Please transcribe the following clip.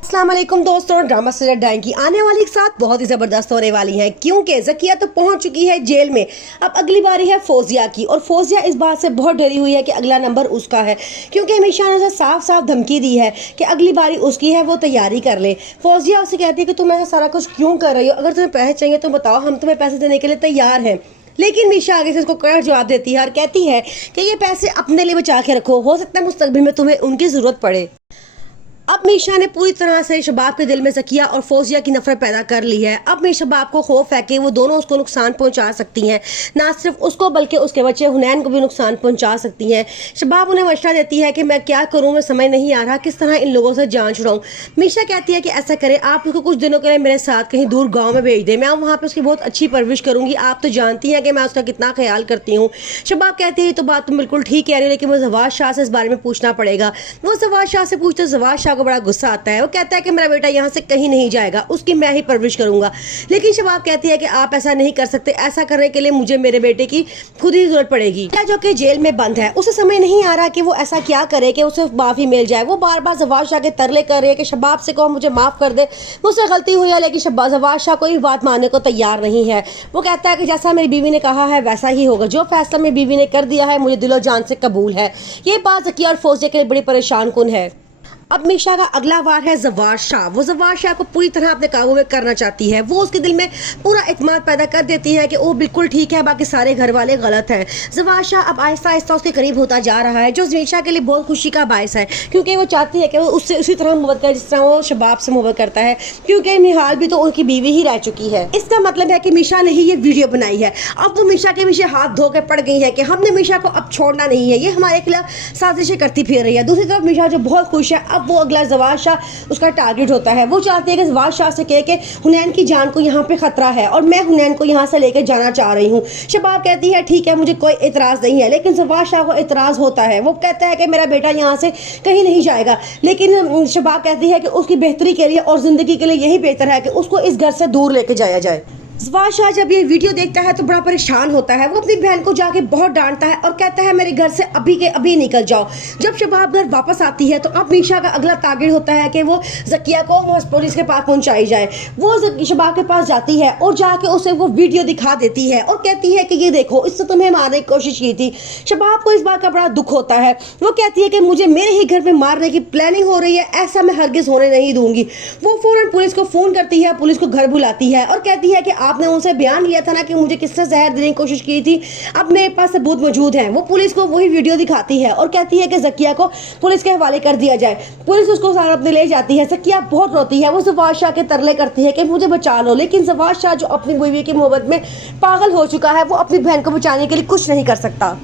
अस्सलाम वालेकुम दोस्तों, ड्रामा सीरियल डाइन की आने वाली एक साथ बहुत ही ज़बरदस्त होने वाली है क्योंकि ज़किया तो पहुंच चुकी है जेल में। अब अगली बारी है फौजिया की और फौजिया इस बात से बहुत डरी हुई है कि अगला नंबर उसका है क्योंकि हमेशा ने उसे साफ साफ धमकी दी है कि अगली बारी उसकी है, वो तैयारी कर ले। फौजिया उसे कहती है कि तुम ऐसा सारा कुछ क्यों कर रही हो, अगर तुम्हें पैसे चाहिए तो बताओ, हम तुम्हें पैसे देने के लिए तैयार हैं। लेकिन मीशा आगे से उसको कड़ा जवाब देती है और कहती है कि ये पैसे अपने लिए बचा के रखो, हो सकता है मुस्तकबिल में तुम्हें उनकी ज़रूरत पड़े। अब मीशा ने पूरी तरह से शबाब के दिल में ज़किया और फौजिया की नफरत पैदा कर ली है। अब में शबाब को खौफ है कि वो दोनों उसको नुकसान पहुंचा सकती हैं, ना सिर्फ उसको बल्कि उसके बच्चे हुनैन को भी नुकसान पहुंचा सकती हैं। शबाब उन्हें मशवरा देती है कि मैं क्या करूं, मैं समझ नहीं आ रहा किस तरह इन लोगों से जान छुड़ाऊं। मीशा कहती है कि ऐसा करें, आप उसको कुछ दिनों के लिए मेरे साथ कहीं दूर गाँव में भेज दें, मैं वहाँ पर उसकी बहुत अच्छी परवरिश करूँगी। आप तो जानती हैं कि मैं उसका कितना ख्याल करती हूँ। शबाब कहती है तो बात तुम बिल्कुल ठीक कह रही हो, लेकिन मुझे जवाद शाह से इस बारे में पूछना पड़ेगा। वो जवाद शाह से पूछते जवाद शाह को बड़ा गुस्सा आता है। वो कहता है कि मेरा बेटा यहाँ से कहीं नहीं जाएगा, उसकी मैं ही परवरिश करूंगा। लेकिन शबाब कहती है कि आप ऐसा नहीं कर सकते, ऐसा करने के लिए मुझे मेरे बेटे की खुद ही जरूरत पड़ेगी। जो कि जेल में बंद है, उसे समझ नहीं आ रहा कि वो ऐसा क्या करे कि उसे माफी मिल जाए। वो बार बार जवाद शाह के तरले कर रही है कि शबाब से कहो मुझे माफ कर दे, मुझसे गलती हुई है, लेकिन जवाद शाह कोई बात मानने को तैयार नहीं है। वो कहता है कि जैसा मेरी बीवी ने कहा है वैसा ही होगा, जो फैसला मेरी बीवी ने कर दिया है मुझे दिलो जान से कबूल है। ये बात ज़किया और फौजिया के लिए बड़ी परेशान कुन है। अब मीशा का अगला वार है जवाद शाह। वो जवाद शाह को पूरी तरह अपने काबू में करना चाहती है। वो उसके दिल में पूरा इत्मीनान पैदा कर देती है कि वो बिल्कुल ठीक है, बाकी सारे घर वाले गलत हैं। जवाद शाह अब आहिस्ता आहिस्ता उसके करीब होता जा रहा है, जो मीशा के लिए बहुत खुशी का बायस है क्योंकि वो चाहती है कि वो उससे उसी तरह मोहब्बत करे जिस तरह वो शबाब से मोहब्बत करता है, क्योंकि निहाल भी तो उनकी बीवी ही रह चुकी है। इसका मतलब है कि मीशा ने ही ये वीडियो बनाई है। अब वो मीशा के पीछे हाथ धो के पड़ गई है कि हमने मीशा को अब छोड़ना नहीं है, ये हमारे खिलाफ साजिशें करती फिर रही है। दूसरी तरफ मीशा जो बहुत खुश है, अब वो अगला जवाद शाह उसका टारगेट होता है। वो चाहती है कि जवाद शाह से कहे कि हुनैन की जान को यहाँ पे खतरा है और मैं हुनैन को यहाँ से लेकर जाना चाह रही हूँ। शबाब कहती है ठीक है, मुझे कोई एतराज़ नहीं है, लेकिन जवाद शाह को एतराज़ होता है। वो कहता है कि मेरा बेटा यहाँ से कहीं नहीं जाएगा, लेकिन शबाब कहती है कि उसकी बेहतरी के लिए और ज़िंदगी के लिए यही बेहतर है कि उसको इस घर से दूर लेके जाया जाए। जवाद शाह जब ये वीडियो देखता है तो बड़ा परेशान होता है। वो अपनी बहन को जाके बहुत डांटता है और कहता है मेरे घर से अभी के अभी निकल जाओ। जब शबाब घर वापस आती है तो अब मीशा का अगला टारगेट होता है कि वो ज़किया को पुलिस के पास पहुंचाई जाए। वो शबाब के पास जाती है और जाके उसे वो वीडियो दिखा देती है और कहती है कि ये देखो, इससे तुम्हें मारने की कोशिश की थी। शबाब को इस बात का बड़ा दुख होता है। वो कहती है कि मुझे मेरे ही घर में मारने की प्लानिंग हो रही है, ऐसा मैं हरगिज़ होने नहीं दूंगी। वो फौरन पुलिस को फ़ोन करती है, पुलिस को घर बुलाती है और कहती है कि आपने उनसे बयान लिया था ना कि मुझे किसने जहर देने की कोशिश की थी, अब मेरे पास सबूत मौजूद हैं। वो पुलिस को वही वीडियो दिखाती है और कहती है कि ज़किया को पुलिस के हवाले कर दिया जाए। पुलिस उसको सारा अपने ले जाती है। ज़किया बहुत रोती है, वो जवाद शाह के तरले करती है कि मुझे बचा लो, लेकिन जवाद शाह जो अपनी बीवी की मोहब्बत में पागल हो चुका है, वो अपनी बहन को बचाने के लिए कुछ नहीं कर सकता।